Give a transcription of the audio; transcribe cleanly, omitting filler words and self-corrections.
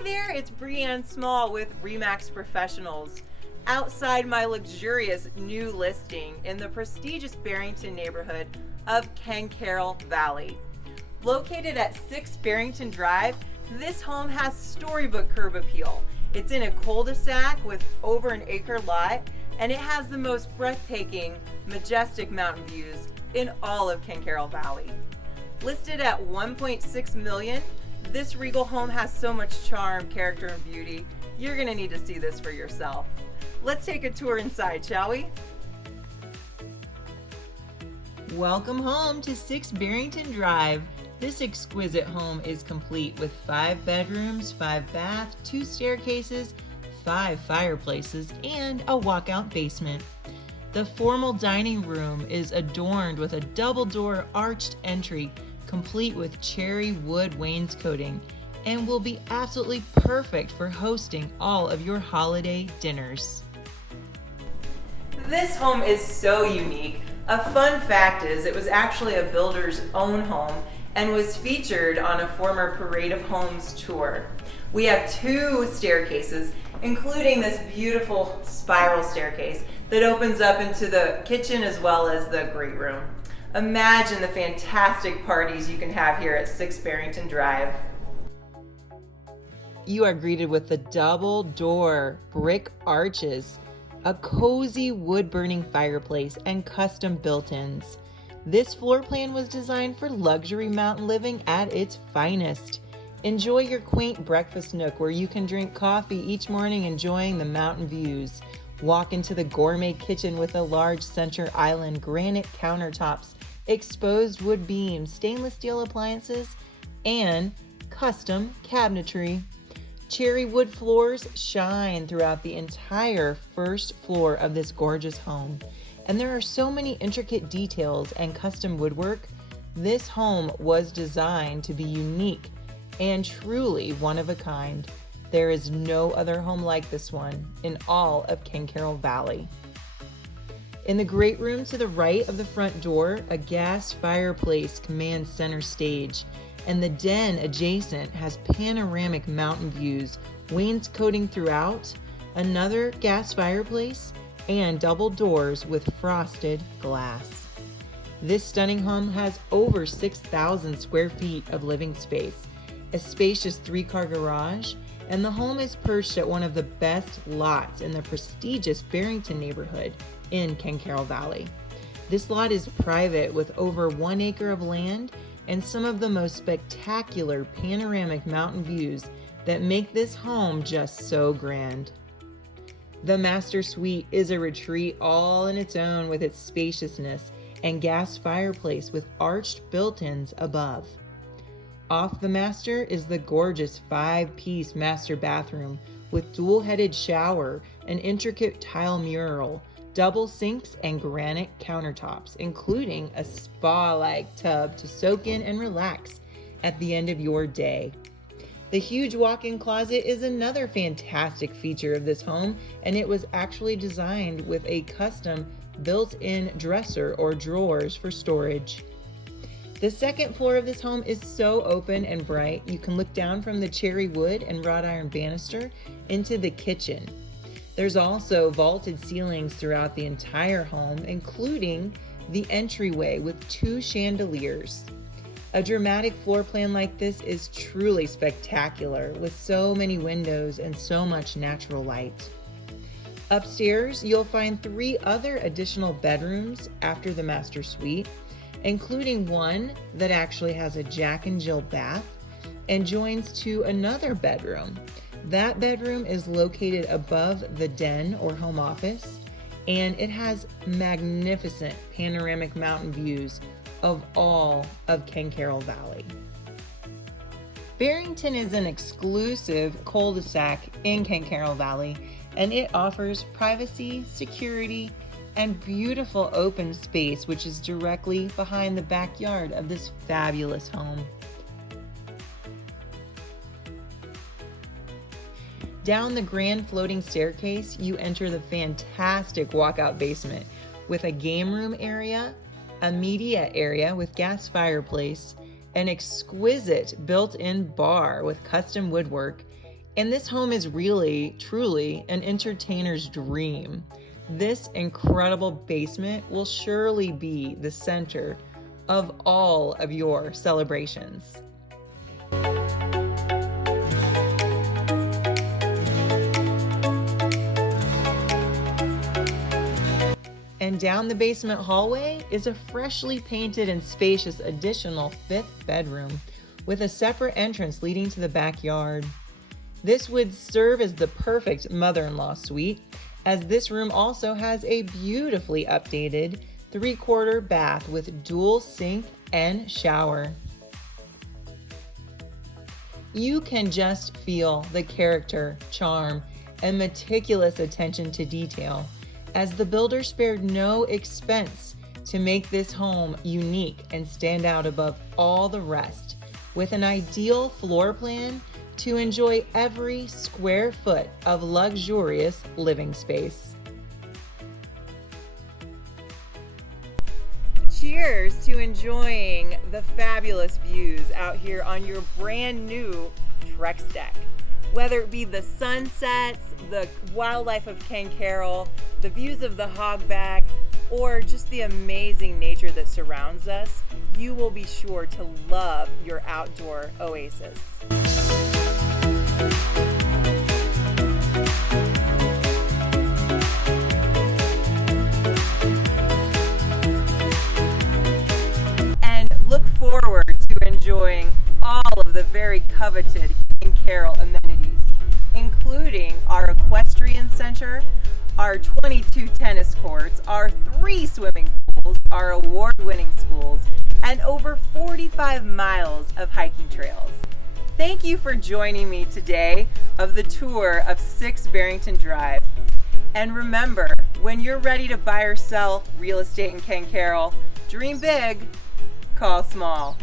Hi there, it's Brean Small with REMAX Professionals. Outside my luxurious new listing in the prestigious Barrington neighborhood of KEN-CARYL Valley. Located at 6 Barrington Drive, this home has storybook curb appeal. It's in a cul-de-sac with over an acre lot, and it has the most breathtaking, majestic mountain views in all of KEN-CARYL Valley. Listed at $1.6 million, this regal home has so much charm, character, and beauty. You're gonna need to see this for yourself. Let's take a tour inside, shall we? Welcome home to 6 Barrington Drive. This exquisite home is complete with 5 bedrooms, 5 baths, 2 staircases, 5 fireplaces, and a walkout basement. The formal dining room is adorned with a double-door arched entry complete with cherry wood wainscoting and will be absolutely perfect for hosting all of your holiday dinners. This home is so unique. A fun fact is it was actually a builder's own home and was featured on a former Parade of Homes tour. We have 2 staircases, including this beautiful spiral staircase that opens up into the kitchen as well as the great room. Imagine the fantastic parties you can have here at 6 Barrington Drive. You are greeted with the double door brick arches, a cozy wood-burning fireplace, and custom built-ins. This floor plan was designed for luxury mountain living at its finest. Enjoy your quaint breakfast nook where you can drink coffee each morning enjoying the mountain views. Walk into the gourmet kitchen with a large center island, granite countertops, exposed wood beams, stainless steel appliances, and custom cabinetry. Cherry wood floors shine throughout the entire first floor of this gorgeous home. And there are so many intricate details and custom woodwork. This home was designed to be unique and truly one of a kind. There is no other home like this one in all of KEN-CARYL Valley. In the great room to the right of the front door, a gas fireplace commands center stage, and the den adjacent has panoramic mountain views, wainscoting throughout, another gas fireplace, and double doors with frosted glass. This stunning home has over 6,000 square feet of living space, a spacious 3-car garage, and the home is perched at one of the best lots in the prestigious Barrington neighborhood in KEN-CARYL Valley. This lot is private with over 1 acre of land and some of the most spectacular panoramic mountain views that make this home just so grand. The master suite is a retreat all in its own with its spaciousness and gas fireplace with arched built-ins above. Off the master is the gorgeous 5-piece master bathroom with dual-headed shower, an intricate tile mural, double sinks, and granite countertops, including a spa-like tub to soak in and relax at the end of your day. The huge walk-in closet is another fantastic feature of this home, and it was actually designed with a custom built-in dresser or drawers for storage. The second floor of this home is so open and bright, you can look down from the cherry wood and wrought iron banister into the kitchen. There's also vaulted ceilings throughout the entire home, including the entryway with 2 chandeliers. A dramatic floor plan like this is truly spectacular with so many windows and so much natural light. Upstairs, you'll find 3 other additional bedrooms after the master suite, including one that actually has a Jack and Jill bath and joins to another bedroom. That bedroom is located above the den or home office, and it has magnificent panoramic mountain views of all of KEN-CARYL Valley. Barrington is an exclusive cul-de-sac in KEN-CARYL Valley, and it offers privacy, security, and beautiful open space, which is directly behind the backyard of this fabulous home. Down the grand floating staircase, you enter the fantastic walkout basement with a game room area, a media area with gas fireplace, an exquisite built-in bar with custom woodwork, And this home is really, truly an entertainer's dream. This incredible basement will surely be the center of all of your celebrations. And down the basement hallway is a freshly painted and spacious additional 5th bedroom with a separate entrance leading to the backyard. This would serve as the perfect mother-in-law suite, as this room also has a beautifully updated 3/4 bath with dual sink and shower. You can just feel the character, charm, and meticulous attention to detail, as the builder spared no expense to make this home unique and stand out above all the rest, with an ideal floor plan to enjoy every square foot of luxurious living space. Cheers to enjoying the fabulous views out here on your brand new Trex deck. Whether it be the sunsets, the wildlife of KEN-CARYL, the views of the hogback, or just the amazing nature that surrounds us, you will be sure to love your outdoor oasis. And look forward to enjoying all of the very coveted KEN-CARYL amenities, including our equestrian center, our 22 tennis courts, our 3 swimming pools, our award-winning schools, and over 45 miles of hiking trails. Thank you for joining me today of the tour of 6 Barrington Drive. And remember, when you're ready to buy or sell real estate in KEN-CARYL, dream big, call small.